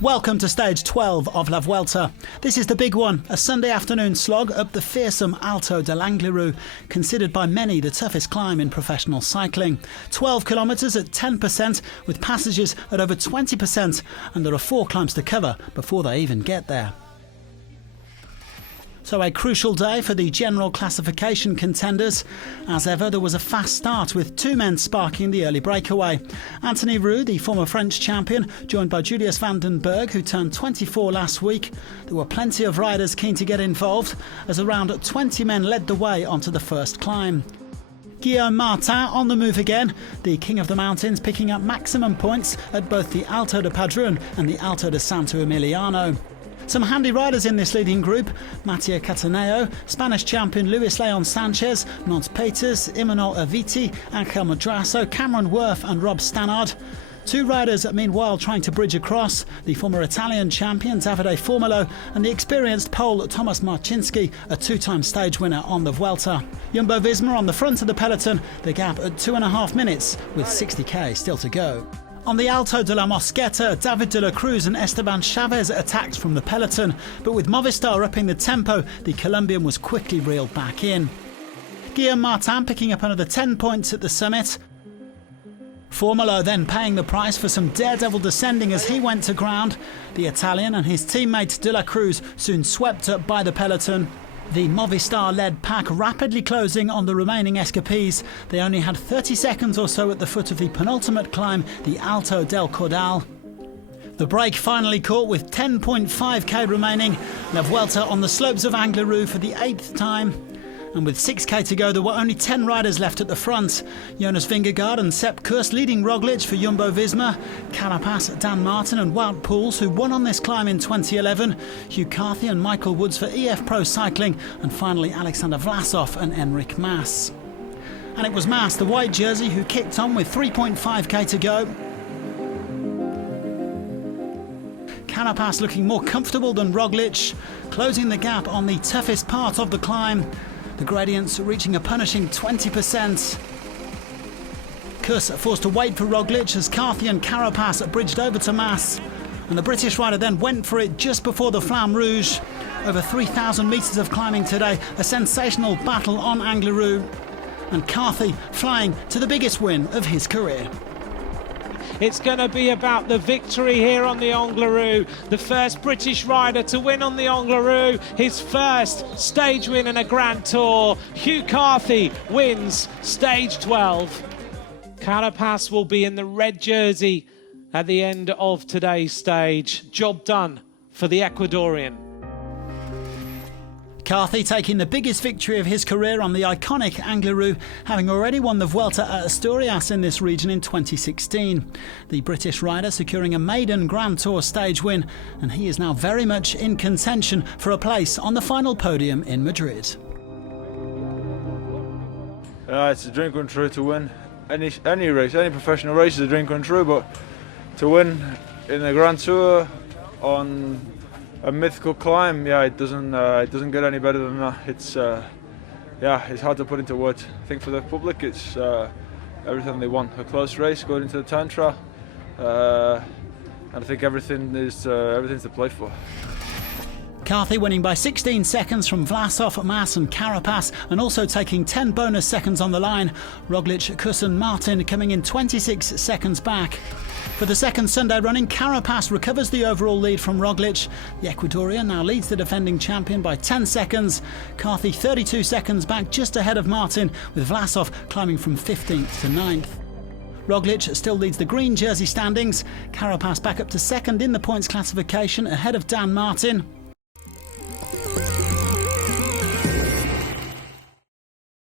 Welcome to stage 12 of La Vuelta. This is the big one, a Sunday afternoon slog up the fearsome Alto de Angliru, considered by many the toughest climb in professional cycling. 12 kilometres at 10%, with passages at over 20%, and there are 4 climbs to cover before they even get there. So a crucial day for the general classification contenders. As ever, there was a fast start with 2 men sparking the early breakaway. Angliru, the former French champion, joined by Julius van den Berg, who turned 24 last week. There were plenty of riders keen to get involved, as around 20 men led the way onto the first climb. Guillaume Martin on the move again, the king of the mountains picking up maximum points at both the Alto de Padrón and the Alto de Santo Emiliano. Some handy riders in this leading group: Mattia Cataneo, Spanish champion Luis Leon Sanchez, Nons Peters, Imanol Aviti, Angel Madrasso, Cameron Worth and Rob Stannard. 2 riders meanwhile trying to bridge across: the former Italian champion Davide Formolo and the experienced Pole Thomas Marcinski, a 2-time stage winner on the Vuelta. Jumbo-Visma on the front of the peloton, the gap at 2.5 minutes with 60k still to go. On the Alto de la Mosqueta, David de la Cruz and Esteban Chavez attacked from the peloton, but with Movistar upping the tempo, the Colombian was quickly reeled back in. Guillaume Martin picking up another 10 points at the summit. Formolo then paying the price for some daredevil descending as he went to ground. The Italian and his teammate de la Cruz soon swept up by the peloton. The Movistar-led pack rapidly closing on the remaining escapees. They only had 30 seconds or so at the foot of the penultimate climb, the Alto del Cordal. The break finally caught with 10.5k remaining. La Vuelta on the slopes of Angliru for the 8th time. And with 6k to go, there were only 10 riders left at the front. Jonas Vingegaard and Sepp Kuss leading Roglic for Jumbo-Visma. Carapaz, Dan Martin and Wout Poels, who won on this climb in 2011. Hugh Carthy and Michael Woods for EF Pro Cycling. And finally Alexander Vlasov and Enric Mas. And it was Mas, the white jersey, who kicked on with 3.5k to go. Carapaz looking more comfortable than Roglic, closing the gap on the toughest part of the climb. The gradients reaching a punishing 20%. Kuss forced to wait for Roglic as Carthy and Carapaz bridged over to Mas. And the British rider then went for it just before the Flamme Rouge. Over 3,000 metres of climbing today, a sensational battle on Angliru. And Carthy flying to the biggest win of his career. It's going to be about the victory here on the Angliru. The first British rider to win on the Angliru. His first stage win in a Grand Tour. Hugh Carthy wins stage 12. Carapaz will be in the red jersey at the end of today's stage. Job done for the Ecuadorian. Carthy taking the biggest victory of his career on the iconic Angliru, having already won the Vuelta at Asturias in this region in 2016. The British rider securing a maiden Grand Tour stage win, and he is now very much in contention for a place on the final podium in Madrid. It's a dream come true to win any race, any professional race is a dream come true, but to win in a Grand Tour on a mythical climb, it doesn't get any better than that. It's hard to put into words. I think for the public, it's everything they want. A close race going into the time trial, and I think everything's to play for. Carthy winning by 16 seconds from Vlasov, Mas and Carapaz, and also taking 10 bonus seconds on the line. Roglic, Kuss and Martin coming in 26 seconds back. For the second Sunday running, Carapaz recovers the overall lead from Roglic. The Ecuadorian now leads the defending champion by 10 seconds. Carthy 32 seconds back, just ahead of Martin, with Vlasov climbing from 15th to 9th. Roglic still leads the green jersey standings. Carapaz back up to second in the points classification, ahead of Dan Martin.